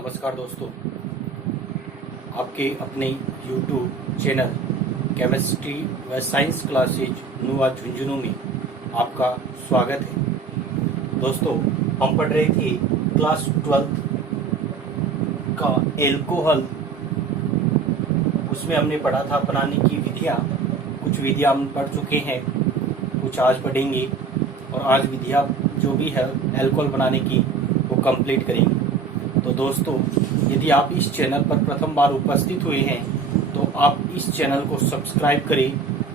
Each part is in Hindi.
नमस्कार दोस्तों, आपके अपने YouTube चैनल केमिस्ट्री व साइंस क्लासेज नुआ झुंझुनू में आपका स्वागत है। दोस्तों, हम पढ़ रहे थे क्लास 12 का एल्कोहल। उसमें हमने पढ़ा था बनाने की विधियाँ। कुछ विधियाँ हम पढ़ चुके हैं, कुछ आज पढ़ेंगे और आज विधियाँ जो भी है एल्कोहल बनाने की वो कंप्लीट करेंगे। तो दोस्तों, यदि आप इस चैनल पर प्रथम बार उपस्थित हुए हैं तो आप इस चैनल को सब्सक्राइब करें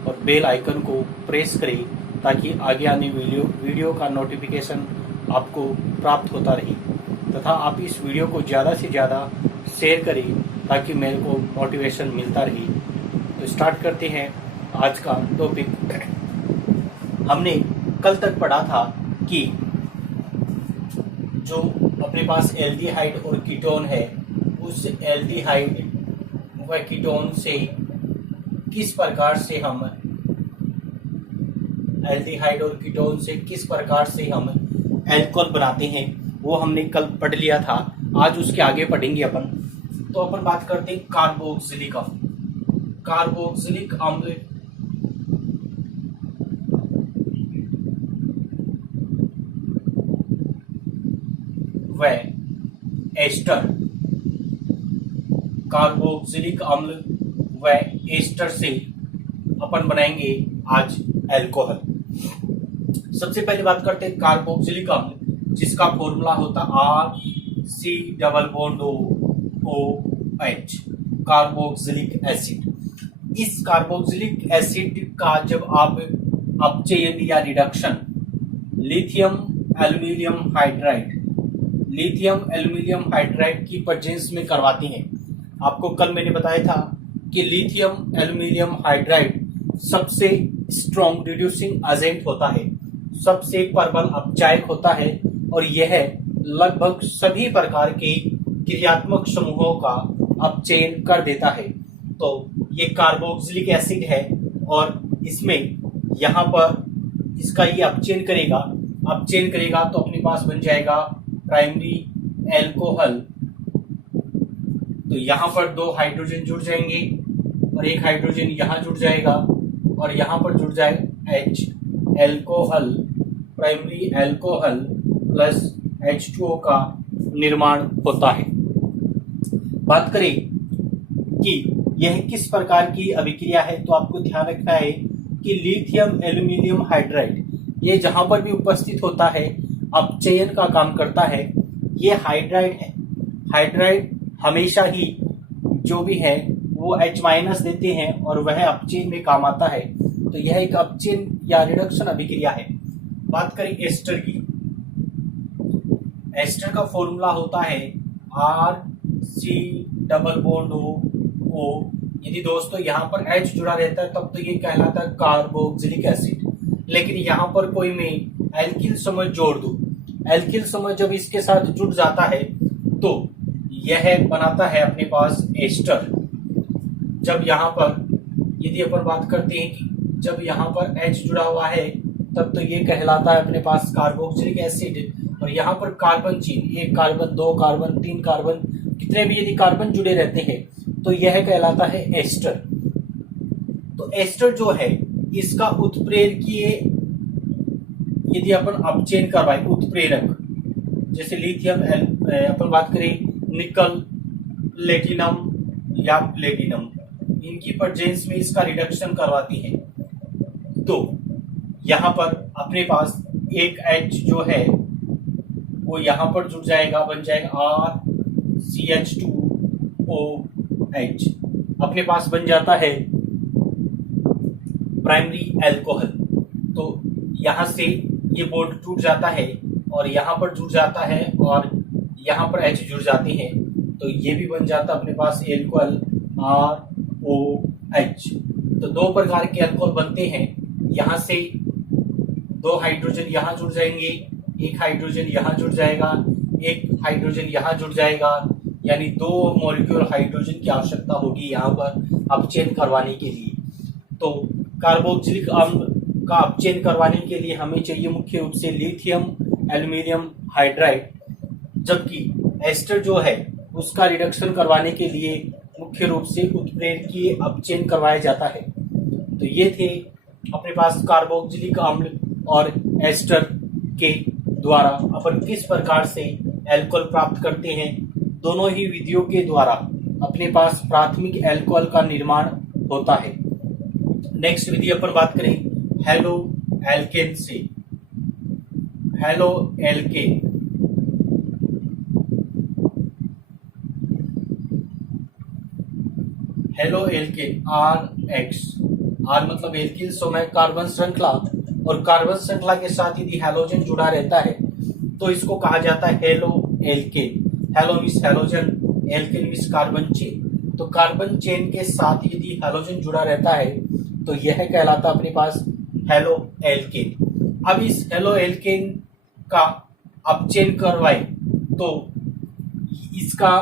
और बेल आइकन को प्रेस करें ताकि आगे आने वीडियो का नोटिफिकेशन आपको प्राप्त होता रहे तथा आप इस वीडियो को ज़्यादा से ज़्यादा शेयर करें ताकि मेरे को मोटिवेशन मिलता रहे। तो स्टार्ट करते हैं आज का टॉपिक। हमने कल तक पढ़ा था कि जो अपने पास एल्डिहाइड और कीटोन है, उस एल्डिहाइड व कीटोन से किस प्रकार से हम एल्कोहल बनाते हैं वो हमने कल पढ़ लिया था। आज उसके आगे पढ़ेंगे अपन। तो अपन बात करते हैं कार्बोक्सिलिक अम्ल। कार्बोक्सिलिक अम्ल व एस्टर। कार्बोक्सिलिक अम्ल व एस्टर से अपन बनाएंगे आज एल्कोहल। सबसे पहले बात करते हैं कार्बोक्सिलिक अम्ल, जिसका फॉर्मूला होता RC≡OH, कार्बोक्सिलिक एसिड। इस कार्बोक्सिलिक एसिड का जब आप अपचयन या रिडक्शन लिथियम एल्यूमिनियम हाइड्राइड की प्रेजेंस में करवाते हैं। आपको कल मैंने बताया था कि लिथियम एल्यूमिनियम हाइड्राइड सबसे स्ट्रॉन्ग रिड्यूसिंग एजेंट होता है, सबसे प्रबल अपचायक होता है और यह लगभग सभी प्रकार के क्रियात्मक समूहों का अपचयन कर देता है। तो ये कार्बोक्सिलिक एसिड है और इसमें यहाँ पर इसका ये अपचयन करेगा तो अपने पास बन जाएगा प्राइमरी एल्कोहल। तो यहाँ पर दो हाइड्रोजन जुड़ जाएंगे और एक हाइड्रोजन यहाँ जुड़ जाएगा और यहाँ पर जुड़ जाएगा H, alcohol, primary alcohol plus H2O का निर्माण होता है। बात करें कि यह किस प्रकार की अभिक्रिया है, तो आपको ध्यान रखना है कि लिथियम एल्यूमिनियम हाइड्राइड ये जहां पर भी उपस्थित होता है अपचयन का काम करता है। ये हाइड्राइड है। हाइड्राइड हमेशा ही जो भी है वो H- देते हैं और वह अपचयन में काम आता है। तो यह एक अपचयन या रिडक्शन अभिक्रिया है। बात करें एस्टर की। एस्टर का फॉर्मूला होता है RC≡O। यदि दोस्तों यहाँ पर H जुड़ा रहता है तब तो ये कहलाता है कार्बोक्सिलिक एसिड, लेकिन यहाँ पर कोई मैं एल्किल समूह जोड़ दूं, एल्किल समूह जब इसके साथ जुड़ जाता है तो यह बनाता है अपने पास एस्टर। जब यहाँ पर यदि अपन बात करते हैं कि जब यहाँ पर H जुड़ा हुआ है तब तो ये कहलाता है अपने पास कार्बोक्सिलिक एसिड। और यहाँ पर कार्बन चेन, एक कार्बन, दो कार्बन, तीन कार्बन, कितने भी यदि कार्बन जुड़े रहते हैं तो यह कहलाता है एस्टर। तो एस्टर जो है इसका उत्प्रेरकीय यदि अपन अपचयन करवाए, उत्प्रेरक जैसे लिथियम अपन बात करें निकल, प्लेटिनम या प्लेटिनम, इनकी प्रेजेंस में इसका रिडक्शन करवाती है। तो यहाँ पर अपने पास एक H जो है वो यहाँ पर जुड़ जाएगा, बन जाएगा RCH2OH। अपने पास बन जाता है प्राइमरी एल्कोहल। तो यहाँ से ये बॉन्ड टूट जाता है और यहाँ पर जुड़ जाता है और यहाँ पर H जुड़ जाते हैं तो ये भी बन जाता है अपने पास एल्कोहल ROH। तो दो प्रकार के अल्कोहल बनते हैं। यहाँ से दो हाइड्रोजन यहाँ जुड़ जाएंगे, एक हाइड्रोजन यहाँ जुड़ जाएगा, एक हाइड्रोजन यहाँ जुड़ जाएगा, यानी दो मॉलिक्यूल हाइड्रोजन की आवश्यकता होगी यहाँ पर अपचयन करवाने के लिए। तो कार्बोक्सिलिक अम्ल का अपचयन करवाने के लिए हमें चाहिए मुख्य रूप से लिथियम एल्यूमिनियम हाइड्राइड, जबकि एस्टर जो है उसका रिडक्शन करवाने के लिए मुख्य रूप से उत्प्रेरकीय अपचयन करवाया जाता है। तो ये थे अपने पास कार्बोक्जिलिक अम्ल और एस्टर के द्वारा अपन किस प्रकार से अल्कोहल प्राप्त करते हैं। दोनों ही विधियों के द्वारा अपने पास प्राथमिक अल्कोहल का निर्माण होता है। नेक्स्ट विधि अपन बात करें हेलो एल्केन से। Haloalkane haloalkane RX, R मतलब एल्किल समय कार्बन श्रृंखला, और कार्बन श्रृंखला के साथ यदि हैलोजन जुड़ा रहता है तो इसको कहा जाता है haloalkane. Halo means halogen, alkane means carbon chain. तो कार्बन चेन के साथ यदि हैलोजन जुड़ा रहता है तो यह कहलाता अपने पास हेलो एल्केन। अब इस हेलो एल्केन का अपचयन करवाए तो इसका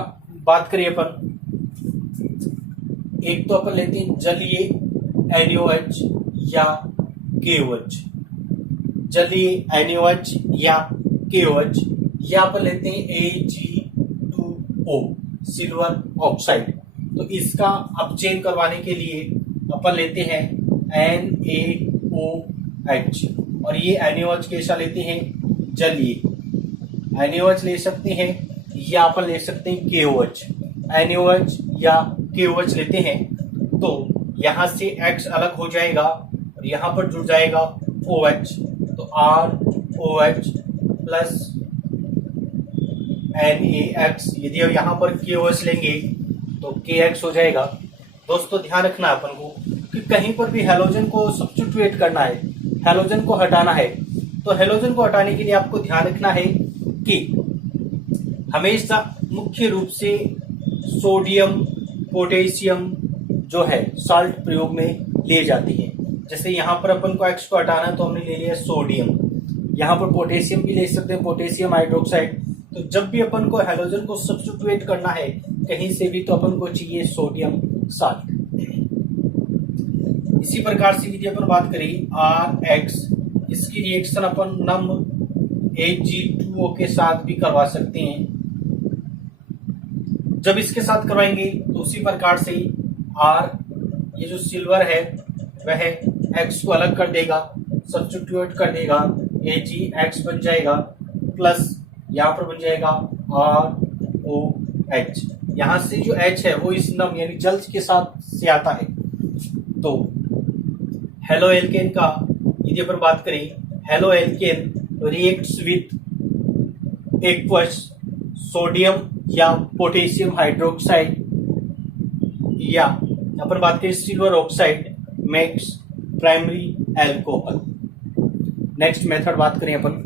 बात करिए अपन, एक तो अपन लेते हैं जलीय NaOH या KOH, जलीय NaOH या KOH, या अपन लेते हैं Ag2O सिल्वर ऑक्साइड। तो इसका अपचयन करवाने के लिए अपन लेते हैं NaOH, और ये NaOH कैसा लेते हैं जलीय। NaOH ले सकते हैं या अपन ले सकते हैं KOH। NaOH या KOH लेते हैं तो यहां से X अलग हो जाएगा और यहां पर जुड़ जाएगा OH, तो ROH प्लस NaX। यदि अब यहां पर KOH लेंगे तो KX हो जाएगा। दोस्तों ध्यान रखना है अपन को कि कहीं पर भी हैलोजन को सब्स्टिट्यूट करना है, हैलोजन को हटाना है, तो हैलोजन को हटाने के लिए आपको ध्यान रखना है कि हमेशा मुख्य रूप से सोडियम पोटेशियम जो है साल्ट प्रयोग में लिए जाती है। जैसे यहाँ पर अपन को X को हटाना है तो हमने ले लिया सोडियम, यहाँ पर पोटेशियम भी ले सकते हैं, पोटेशियम हाइड्रोक्साइड। तो जब भी अपन को हैलोजन को सब्स्टिट्यूट करना है कहीं से भी तो अपन को चाहिए सोडियम साल्ट। इसी प्रकार से यदि अपन बात करें RX, इसकी रिएक्शन अपन नम Ag2O के साथ भी करवा सकते हैं। जब इसके साथ करवाएंगे तो उसी प्रकार से R, ये जो सिल्वर है वह X को अलग कर देगा, सब्स्टिट्यूट कर देगा, AgX बन जाएगा, प्लस यहाँ पर बन जाएगा ROH। यहाँ से जो H है वो इस नम यानी जल के साथ से आता है। तो हेलो एल्केन का यदि अपन बात करें, halo alkane reacts with aqueous sodium या पोटेशियम हाइड्रोक्साइड, या अपन बात करें silver oxide makes primary alcohol. Next method बात करें अपन,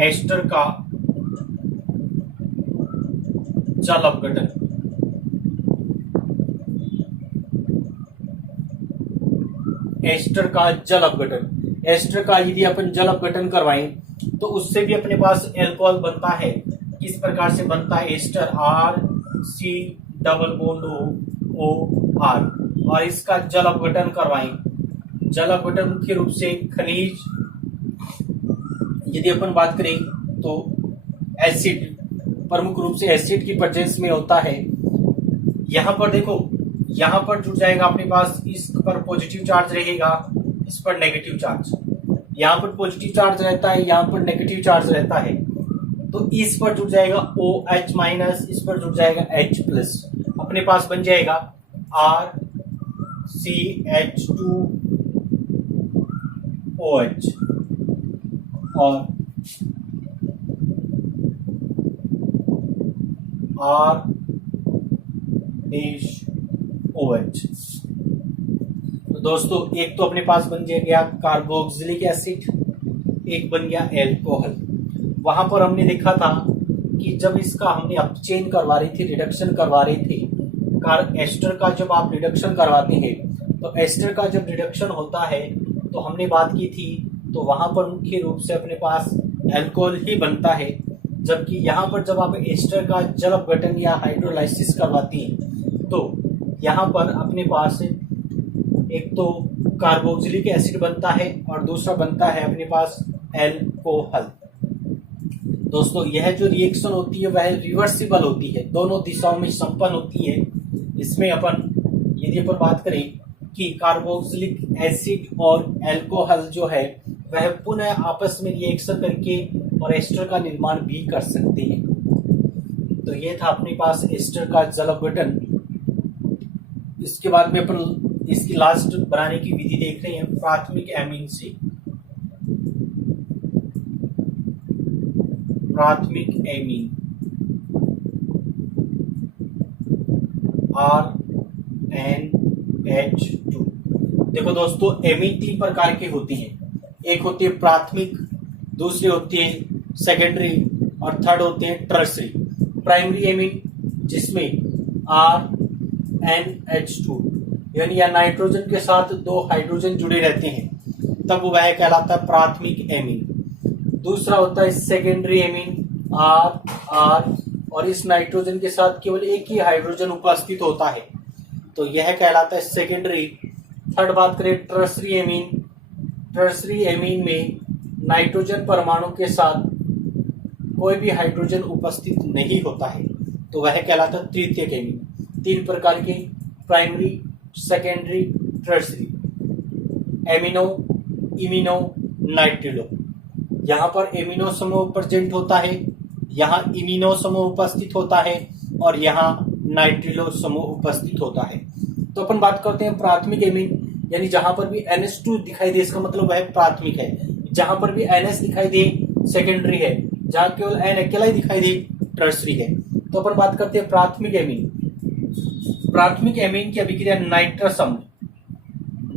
एस्टर का जल अपघटन। एस्टर का जल अपघटन, एस्टर का यदि अपन जल अपघटन करवाएं तो उससे भी अपने पास अल्कोहल बनता है। किस प्रकार से बनता है ester, RC double bond OR, और इसका जल अपघटन करवाएं। जल अपघटन मुख्य रूप से खनिज, यदि अपन बात करें तो एसिड, प्रमुख रूप से एसिड की प्रेजेंस में होता है। यहां पर देखो, यहां पर जुड़ जाएगा अपने पास, इस पर पॉजिटिव चार्ज रहेगा, इस पर नेगेटिव चार्ज। यहां पर पॉजिटिव चार्ज रहता है, यहां पर नेगेटिव चार्ज रहता है, तो इस पर जुड़ जाएगा OH माइनस, इस पर जुड़ जाएगा H प्लस। अपने पास बन जाएगा RCH2OH और ROH। तो दोस्तों एक तो अपने पास बन गया कार्बोक्सिलिक एसिड, एक बन गया अल्कोहल। वहां पर हमने देखा था कि जब इसका हमने अपचयन करवा रही थी, रिडक्शन करवा रहे थे, एस्टर का जब आप रिडक्शन करवाते हैं तो एस्टर का जब रिडक्शन होता है तो हमने बात की थी, तो वहां पर मुख्य रूप से अपने पास अल्कोहल ही बनता है। जबकि यहाँ पर जब आप एस्टर का जल अपघटन या हाइड्रोलाइसिस करवाती हैं तो यहाँ पर अपने पास एक तो कार्बोक्सिलिक एसिड बनता है और दूसरा बनता है अपने पास एल्कोहल। दोस्तों यह जो रिएक्शन होती है वह रिवर्सिबल होती है, दोनों दिशाओं में संपन्न होती है। इसमें यदि अपन बात करें कि कार्बोक्सिलिक एसिड और एल्कोहल जो है वह पुनः आपस में रिएक्शन करके और एस्टर का निर्माण भी कर सकते हैं। तो ये था अपने पास एस्टर का जल अपघटन। इसके बाद में अपन इसकी लास्ट बनाने की विधि देख रहे हैं प्राथमिक एमीन से। प्राथमिक एमीन RNH2। देखो दोस्तों, एमीन 3 प्रकार के होती हैं। एक होती है प्राथमिक, दूसरी होती है सेकेंडरी और थर्ड होते हैं टर्सरी। प्राइमरी एमीन जिसमें RNH2 यानी या नाइट्रोजन के साथ 2 हाइड्रोजन जुड़े रहते हैं, तब वह कहलाता है प्राथमिक एमीन। दूसरा होता है सेकेंडरी एमीन RR और इस नाइट्रोजन के साथ केवल एक ही हाइड्रोजन उपस्थित होता है, तो यह कहलाता है सेकेंडरी। थर्ड बात करें टर्सरी एमीन। टर्सरी एमीन में नाइट्रोजन परमाणु के साथ कोई भी हाइड्रोजन उपस्थित नहीं होता है, तो वह कहलाता है तृतीयक एमीन। 3 प्रकार के primary, secondary, tertiary. Amino, imino, nitrilo. यहाँ पर एमिनो समूह प्रेजेंट होता है, यहाँ इमिनो समूह उपस्थित होता है और यहाँ नाइट्रिलो समूह उपस्थित होता है। तो अपन बात करते हैं प्राथमिक एमीन, यानी जहां पर भी NH2 दिखाई दे इसका मतलब वह प्राथमिक है, जहां पर भी NH दिखाई दे सेकेंडरी है, जहां केवल N अकेला ही दिखाई दे टर्सरी है। तो अपन बात करते हैं प्राथमिक एमीन। प्राथमिक एमीन की अभिक्रिया नाइट्रस अम्ल।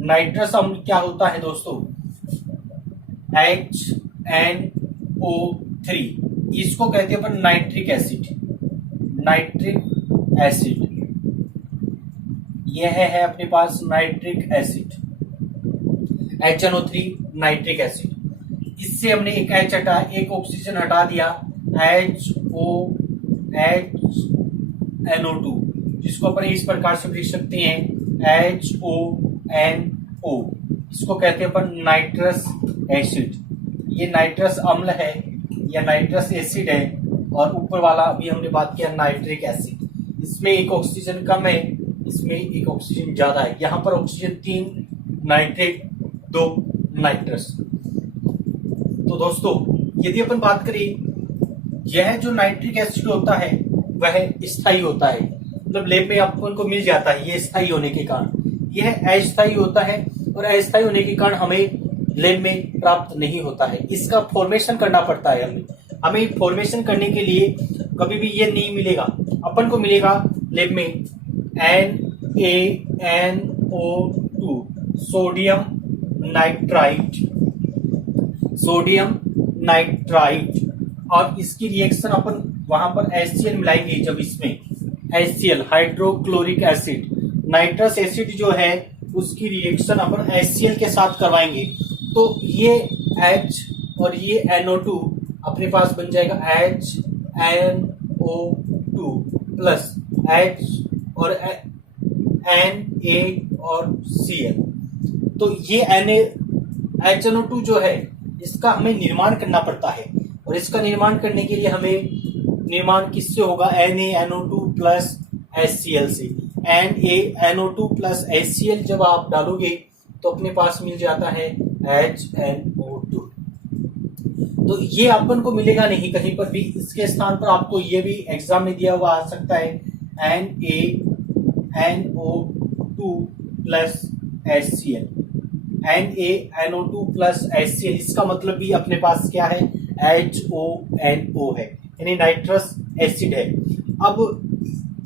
नाइट्रस अम्ल क्या होता है दोस्तों? HNO3, इसको कहते हैं अपन नाइट्रिक एसिड। नाइट्रिक एसिड यह है अपने पास nitric acid, HNO3 nitric acid. इससे हमने एक H हटा, एक ऑक्सीजन हटा दिया, HONO2, जिसको अपन इस प्रकार से लिख सकते हैं HONO। इसको कहते हैं अपन नाइट्रस एसिड। ये नाइट्रस अम्ल है या नाइट्रस एसिड है, और ऊपर वाला अभी हमने बात किया नाइट्रिक एसिड। इसमें एक ऑक्सीजन कम है, इसमें एक ऑक्सीजन ज्यादा है। यहाँ पर ऑक्सीजन 3, नाइट्रेट 2, नाइट्रस। तो दोस्तों यदि अपन बात करें, यह जो नाइट्रिक एसिड होता है वह स्थायी होता है, मतलब लेब में अपन को मिल जाता है। ये स्थायी होने के कारण यह अस्थायी होता है, और अस्थायी होने के कारण हमें लेब में प्राप्त नहीं होता है। इसका फॉर्मेशन करना पड़ता है हमें फॉर्मेशन करने के लिए कभी भी ये नहीं मिलेगा। अपन को मिलेगा लेब में NaNO2, sodium nitrite. Sodium nitrite, और इसकी रिएक्शन अपन वहां पर HCl मिलाएंगे। जब इसमें HCl hydrochloric acid, nitrous acid जो है उसकी रिएक्शन अपन HCl के साथ करवाएंगे, तो ये H और ये NO2 अपने पास बन जाएगा HNO2 प्लस H और Na और Cl। तो ये HNO2 जो है इसका हमें निर्माण करना पड़ता है, और इसका निर्माण करने के लिए हमें निर्माण किससे होगा? NaNO2 प्लस HCl से। NaNO2 प्लस HCl जब आप डालोगे तो अपने पास मिल जाता है HNO2। तो ये अपन को मिलेगा नहीं कहीं पर भी, इसके स्थान पर आपको ये भी एग्जाम में दिया हुआ आ सकता है NaNO2 plus HCl। NaNO2 plus HCl, इसका मतलब भी अपने पास क्या है? HONO है, यानी नाइट्रस एसिड है। अब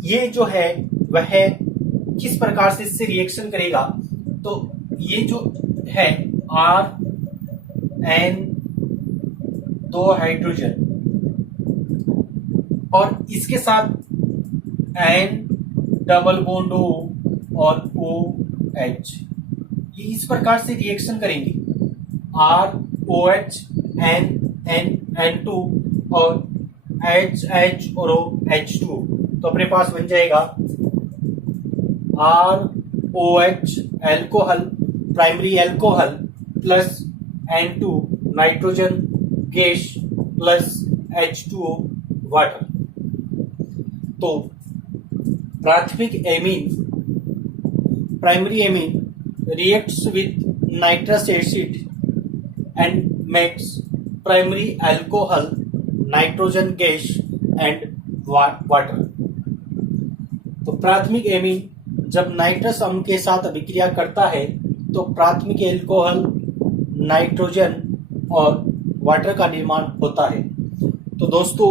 ये जो है वह किस प्रकार से इससे रिएक्शन करेगा? तो ये जो है RN, 2 हाइड्रोजन, और इसके साथ N डबल बॉन्ड O और OH, ये इस प्रकार से रिएक्शन करेंगे। ROH, N, N, N2 और H और O H2, तो अपने पास बन जाएगा ROH alcohol, primary alcohol plus N2 nitrogen gas plus H2O water. तो प्राथमिक amine, primary amine reacts with nitrous acid and makes primary alcohol, nitrogen gas and water. तो प्राथमिक एमीन जब नाइट्रस अम्ल के साथ अभिक्रिया करता है तो प्राथमिक एल्कोहल, नाइट्रोजन और वाटर का निर्माण होता है। तो दोस्तों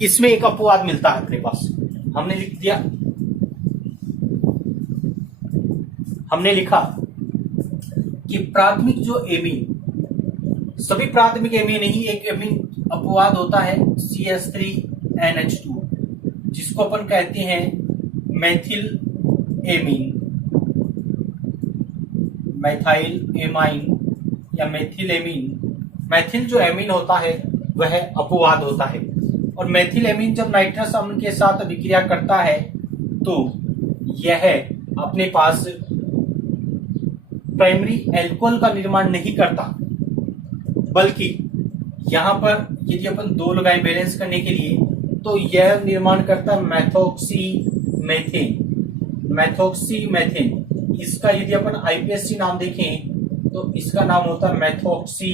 इसमें एक अपवाद मिलता है अपने पास, हमने लिख दिया, हमने लिखा कि प्राथमिक जो एमीन, सभी प्राथमिक एमीन नहीं, एक एमीन अपवाद होता है CH3NH2 जिसको अपन कहते हैं मेथिल एमीन, मैथाइल एमाइन या मेथिल एमीन। मेथिल जो एमीन होता है वह अपवाद होता है, और मेथिल एमीन जब नाइट्रस अम्ल के साथ अभिक्रिया करता है तो यह अपने पास प्राइमरी एल्कोहल का निर्माण नहीं करता, बल्कि यहां पर यदि अपन दो लगाएं बैलेंस करने के लिए तो यह निर्माण करता है मैथोक्सी मेथेन, मैथोक्सी मेथेन। इसका यदि अपन IPSC नाम देखें तो इसका नाम होता है मैथोक्सी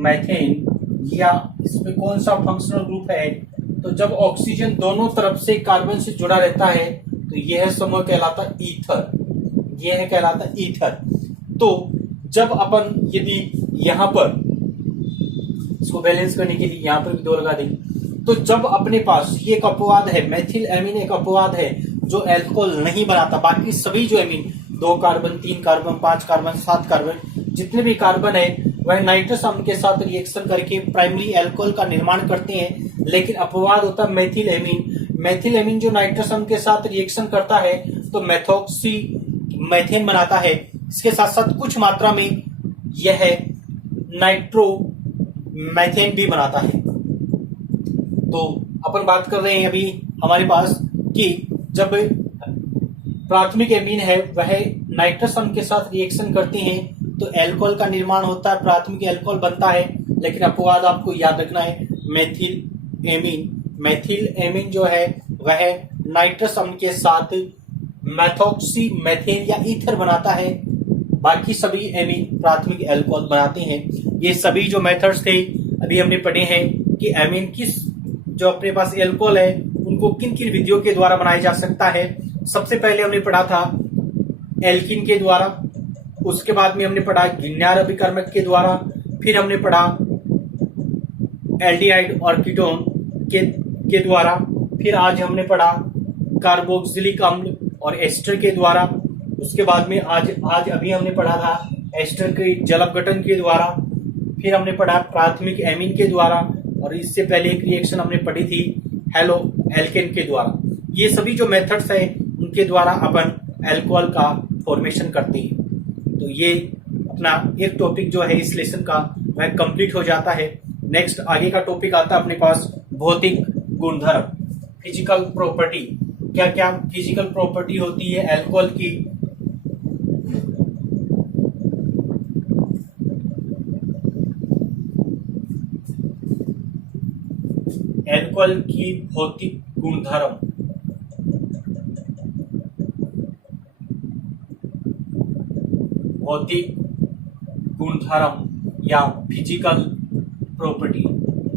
मेथेन, या इसमें कौन सा फंक्शनल ग्रुप है, तो जब ऑक्सीजन दोनों तरफ से कार्बन से जुड़ा रहता है तो यह समूह कहलाता ईथर, यह कहलाता ईथर। तो जब अपन यदि यहां पर इसको बैलेंस करने के लिए यहां पर भी दो लगा देंगे, तो जब अपने पास ये एक अपवाद है, मेथिल एमीन एक अपवाद है जो एल्कोहल नहीं बनाता, बाकी सभी जो amine 2 carbon 3 carbon 5 carbon 7 carbon जितने भी कार्बन है वह नाइट्रस अम्ल के साथ रिएक्शन करके प्राइमरी एल्कोहल का निर्माण करते हैं, लेकिन अपवाद होता है मेथिल एमीन। मेथिल एमीन जो नाइट्रस अम्ल के साथ रिएक्शन करता है तो मेथोक्सी मेथेन बनाता है, इसके साथ साथ कुछ मात्रा में यह नाइट्रो मैथेन भी बनाता है। तो अपन बात कर रहे हैं अभी हमारे पास कि जब प्राथमिक एमीन है वह नाइट्रस अम्ल के साथ रिएक्शन करते हैं तो एल्कोहल का निर्माण होता है, प्राथमिक एल्कोहल बनता है, लेकिन अपवाद आपको याद रखना है मेथिल एमीन। मेथिल एमीन जो है वह नाइट्रस अम्ल के साथ मैथोक्सी मेथेन या ईथर बनाता है, बाकी सभी एमीन प्राथमिक एल्कोहल बनाते हैं। ये सभी जो मेथड्स थे अभी हमने पढ़े हैं कि एमीन किस जो अपने पास एल्कोहल है उनको किन किन विधियों के द्वारा बनाया जा सकता है। सबसे पहले हमने पढ़ा था एल्किन के द्वारा, उसके बाद में हमने पढ़ा गिन्यार अभिकर्मक के द्वारा, फिर हमने पढ़ा एल्डिहाइड और कीटोन के द्वारा, फिर आज हमने पढ़ा कार्बोक्सिलिक अम्ल और एस्टर के द्वारा, उसके बाद में आज अभी हमने पढ़ा था एस्टर के जल अपघटन के द्वारा, फिर हमने पढ़ा प्राथमिक एमीन के द्वारा, और इससे पहले एक रिएक्शन हमने पढ़ी थी हेलो एल्केन के द्वारा। ये सभी जो मेथड्स है उनके द्वारा अपन एल्कोहल का फॉर्मेशन करते हैं। तो ये अपना एक टॉपिक जो है इस लेसन का वह कंप्लीट हो जाता है। नेक्स्ट आगे का टॉपिक आता है अपने पास भौतिक गुणधर्म, फिजिकल प्रॉपर्टी। क्या क्या फिजिकल प्रॉपर्टी होती है एल्कोहल की, एल्कोहल की भौतिक गुणधर्म। भौतिक गुणधर्म या फिजिकल प्रॉपर्टी,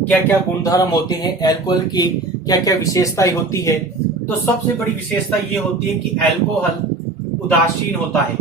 क्या क्या गुणधर्म होते हैं एल्कोहल की, क्या क्या विशेषताएं होती है। तो सबसे बड़ी विशेषता ये होती है कि एल्कोहल उदासीन होता है।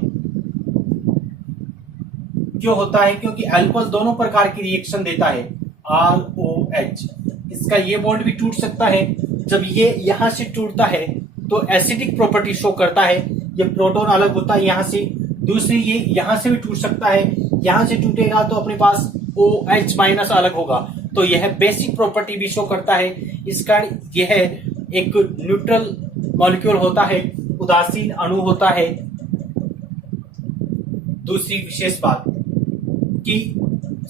क्यों होता है? क्योंकि अल्कोहल दोनों प्रकार की रिएक्शन देता है, ROH। इसका ये बॉन्ड भी टूट सकता है, जब ये यहां से टूटता है तो एसिडिक प्रॉपर्टी शो करता है, ये प्रोटॉन अलग होता है यहां से। दूसरी ये यहां से भी टूट सकता है, यहां से टूटेगा तो अपने पास OH माइनस अलग होगा, तो यह बेसिक प्रॉपर्टी भी शो करता है। इसका यह एक न्यूट्रल मॉलिक्यूल होता है, उदासीन अणु होता है। दूसरी विशेष बात कि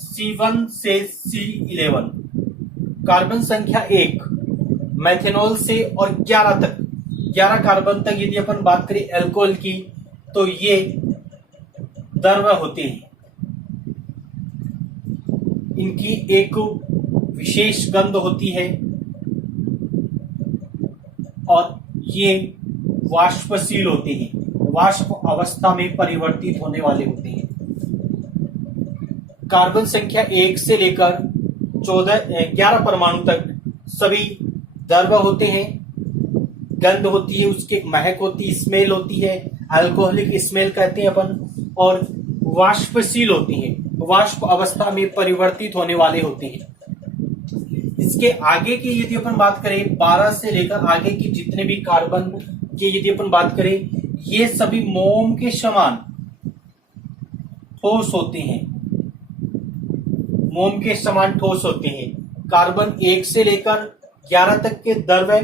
C1 से C11 कार्बन संख्या 1 मेथेनॉल से और 11 तक, 11 कार्बन तक यदि अपन बात करें अल्कोहल की, तो ये द्रव्य होते हैं। इनकी एक विशेष गंध होती है और ये वाष्पशील होते हैं, वाष्प अवस्था में परिवर्तित होने वाले होते हैं। कार्बन संख्या 1 से लेकर 11 परमाणु तक सभी द्रव्य होते हैं, गंध होती है, उसकी एक महक होती है, स्मेल होती है, अल्कोहलिक स्मेल कहते हैं अपन, और वाष्पशील होती है, वाष्प अवस्था में परिवर्तित होने वाले होते हैं। इसके आगे की यदि अपन बात करें 12 से लेकर आगे की जितने भी कार्बन की यदि अपन बात करें, ये सभी मोम के समान ठोस होते हैं, मोम के समान ठोस होते हैं। कार्बन 1 से लेकर 11 तक के द्रव्य,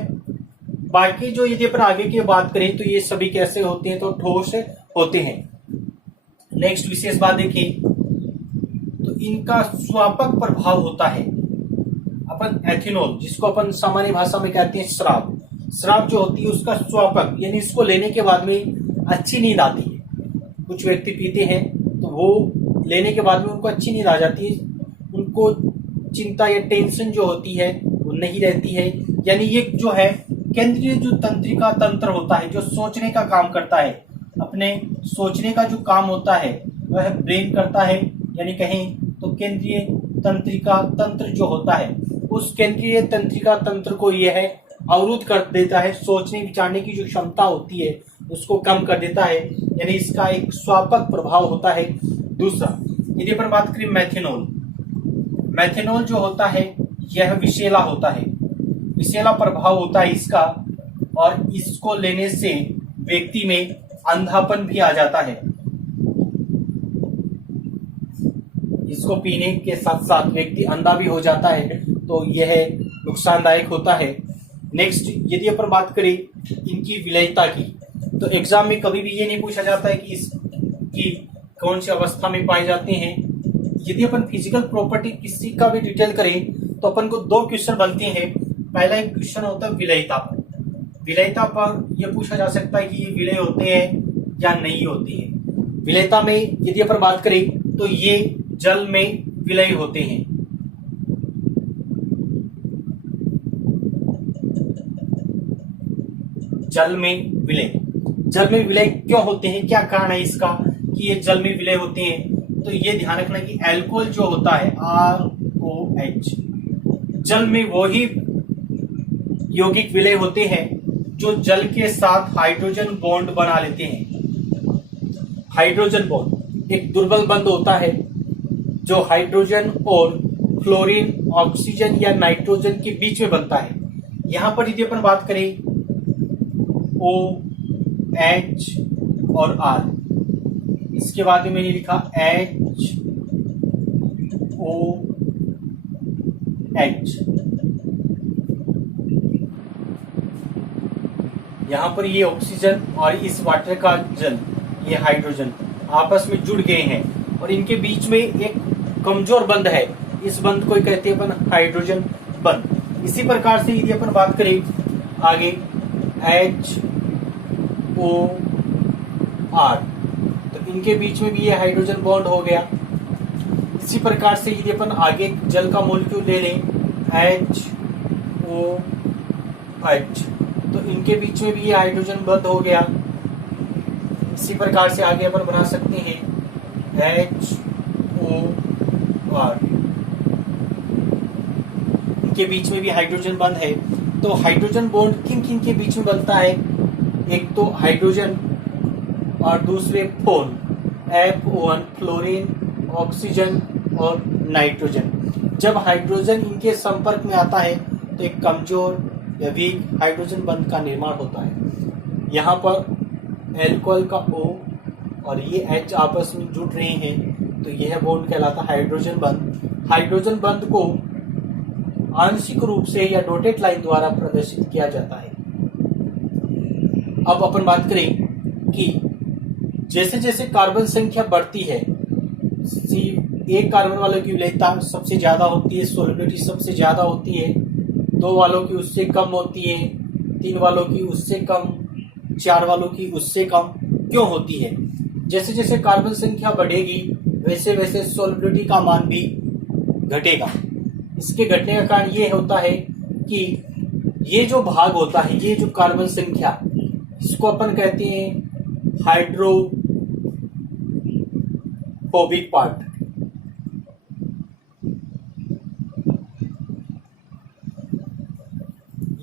बाकी जो यदि अपन आगे की बात करें तो ये सभी कैसे होते हैं, तो ठोस होते हैं। नेक्स्ट विशेष बात देखें तो इनका स्वापक प्रभाव होता है। अपन एथेनॉल, जिसको अपन सामान्य भाषा में कहते हैं शराब, शराब जो होती है उसका स्वापक, यानी इसको लेने के बाद में अच्छी नींद आती है। कुछ व्यक्ति पीते हैं तो वो लेने के बाद में उनको अच्छी नींद आ जाती है, उनको चिंता या टेंशन जो होती है वो नहीं रहती है। यानी ये जो है केंद्रीय जो तंत्रिका तंत्र होता है, जो सोचने का काम करता है, अपने सोचने का जो काम होता है वह ब्रेन करता है। यानी कहें तो केंद्रीय तंत्रिका तंत्र जो होता है, उस केंद्रीय तंत्रिका तंत्र को यह अवरुद्ध कर देता है, सोचने विचारने की जो क्षमता होती है उसको कम कर देता है। यानी इसका एक स्वापक प्रभाव होता है। दूसरा यदि अपन बात करें मेथेनॉल, मेथेनॉल जो होता है यह विषैला होता है, विषैला प्रभाव होता है इसका, और इसको लेने से व्यक्ति में अंधापन भी आ जाता है। इसको पीने के साथ साथ व्यक्ति अंधा भी हो जाता है, तो यह नुकसानदायक होता है। नेक्स्ट यदि अपन बात करें इनकी विलयता की, तो एग्जाम में कभी भी ये नहीं पूछा जाता है कि इसकी कौन सी अवस्था में पाए जाते हैं। यदि अपन फिजिकल प्रॉपर्टी किसी का भी डिटेल करें तो अपन को 2 क्वेश्चन बनते हैं। पहला एक क्वेश्चन होता है विलयता पर, विलयता पर यह पूछा जा सकता है कि ये विलय होते हैं या नहीं होते हैं। विलयता में यदि अपन बात करें तो ये जल में विलय होते हैं। जल में विलय, जल में विलय क्यों होते हैं, क्या कारण है इसका कि ये जल में विलय होते हैं? तो ये ध्यान रखना कि अल्कोहल जो होता है ROH, जल में वही यौगिक विलय होते हैं जो जल के साथ हाइड्रोजन बॉन्ड बना लेते हैं। हाइड्रोजन बॉन्ड एक दुर्बल बंध होता है जो हाइड्रोजन और फ्लोरीन, ऑक्सीजन या नाइट्रोजन के बीच में बनता है। यहां पर यदि अपन बात करें OH और R, इसके बाद में मैंने लिखा HOH, यहां पर ये ऑक्सीजन और इस वाटर का जल, ये हाइड्रोजन आपस में जुड़ गए हैं और इनके बीच में एक कमजोर बंध है। इस बंध को कहते हैं अपन हाइड्रोजन बंध। इसी प्रकार से यदि अपन बात करें आगे HOR, तो इनके बीच में भी ये हाइड्रोजन बॉन्ड हो गया। इसी प्रकार से यदि अपन आगे जल का मॉलिक्यूल ले लें HOH, तो इनके बीच में भी ये हाइड्रोजन बंध हो गया। इसी प्रकार से आगे अपन बना सकते हैं HOR, इनके बीच में भी हाइड्रोजन बंध है। तो हाइड्रोजन बॉन्ड किन किन के बीच में बनता है? एक तो हाइड्रोजन और दूसरे फोन, F1 फ्लोरीन, ऑक्सीजन और नाइट्रोजन। जब हाइड्रोजन इनके संपर्क में आता है तो एक कमजोर या वीक हाइड्रोजन बंध का निर्माण होता है। यहाँ पर एल्कोहल का O और ये H आपस में जुड़ रहे हैं, तो यह बॉन्ड कहलाता है हाइड्रोजन बंध। हाइड्रोजन बंध को आंशिक रूप से या डॉटेड लाइन द्वारा प्रदर्शित किया जाता है। अब अपन बात करें कि जैसे जैसे कार्बन संख्या बढ़ती है, एक कार्बन वालों की विलेयता सबसे ज्यादा होती है, सोलिबिलिटी सबसे ज्यादा होती है, 2 वालों की उससे कम होती है, 3 वालों की उससे कम, 4 वालों की उससे कम क्यों होती है? जैसे जैसे कार्बन संख्या बढ़ेगी वैसे वैसे सोलिबिलिटी का मान भी घटेगा। इसके घटने का कारण ये होता है कि ये जो भाग होता है, ये जो कार्बन संख्या, इसको अपन कहते हैं हाइड्रोफोबिक पार्ट।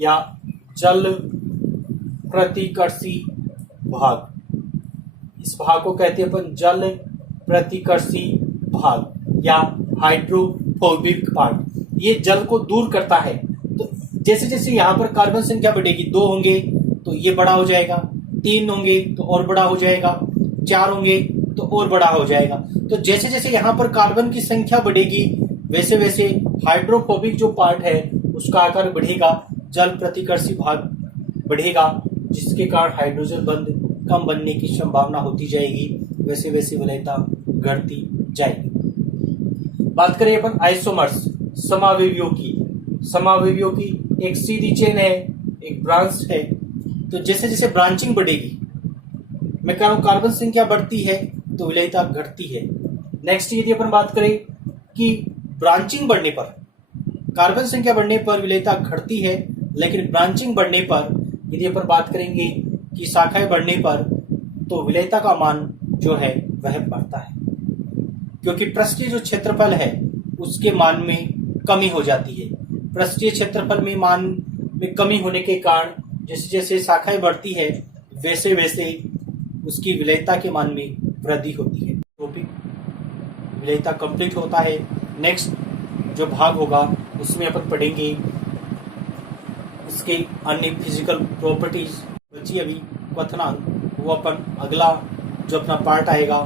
या जल प्रतिकर्षी भाग। इस भाग को कहते हैं अपन जल प्रतिकर्षी भाग या हाइड्रोफोबिक पार्ट। ये जल को दूर करता है। तो जैसे जैसे यहाँ पर कार्बन संख्या बढ़ेगी, 2 होंगे तो ये बड़ा हो जाएगा, 3 होंगे तो और बड़ा हो जाएगा, 4 होंगे तो और बड़ा हो जाएगा। तो जैसे जैसे यहाँ पर कार्बन की संख्या बढ़ेगी वैसे वैसे हाइड्रोफोबिक जो पार्ट है उसका आकार बढ़ेगा, जल प्रतिकर्षी भाग बढ़ेगा, जिसके कारण हाइड्रोजन बंध कम बनने की संभावना होती जाएगी, वैसे वैसे विलेयता घटती जाएगी। बात करें अपन आइसोमर्स, समावयवियों की। समावयवियों की एक सीधी चेन है, एक ब्रांच है। तो जैसे जैसे ब्रांचिंग बढ़ेगी, मैं कह रहा हूं कार्बन संख्या बढ़ती है तो विलेयता घटती है। नेक्स्ट यदि अपन बात करें कि ब्रांचिंग बढ़ने पर, कार्बन संख्या बढ़ने पर विलेयता घटती है, लेकिन ब्रांचिंग बढ़ने पर यदि अपन बात करेंगे कि शाखाएं बढ़ने पर, तो विलेयता का मान जो है वह बढ़ता है, क्योंकि पृष्ठीय जो क्षेत्रफल है उसके मान में कमी हो जाती है। पृष्ठीय क्षेत्रफल में मान में कमी होने के कारण जैसे जैसे शाखाएं बढ़ती है वैसे वैसे उसकी विलेयता के मान में वृद्धि होती है। टॉपिक विलेयता कंप्लीट होता है। नेक्स्ट जो भाग होगा उसमें अपन पढ़ेंगे इसके अन्य फिजिकल प्रॉपर्टीज। बची अभी क्वथनांक, वो अपन अगला जो अपना पार्ट आएगा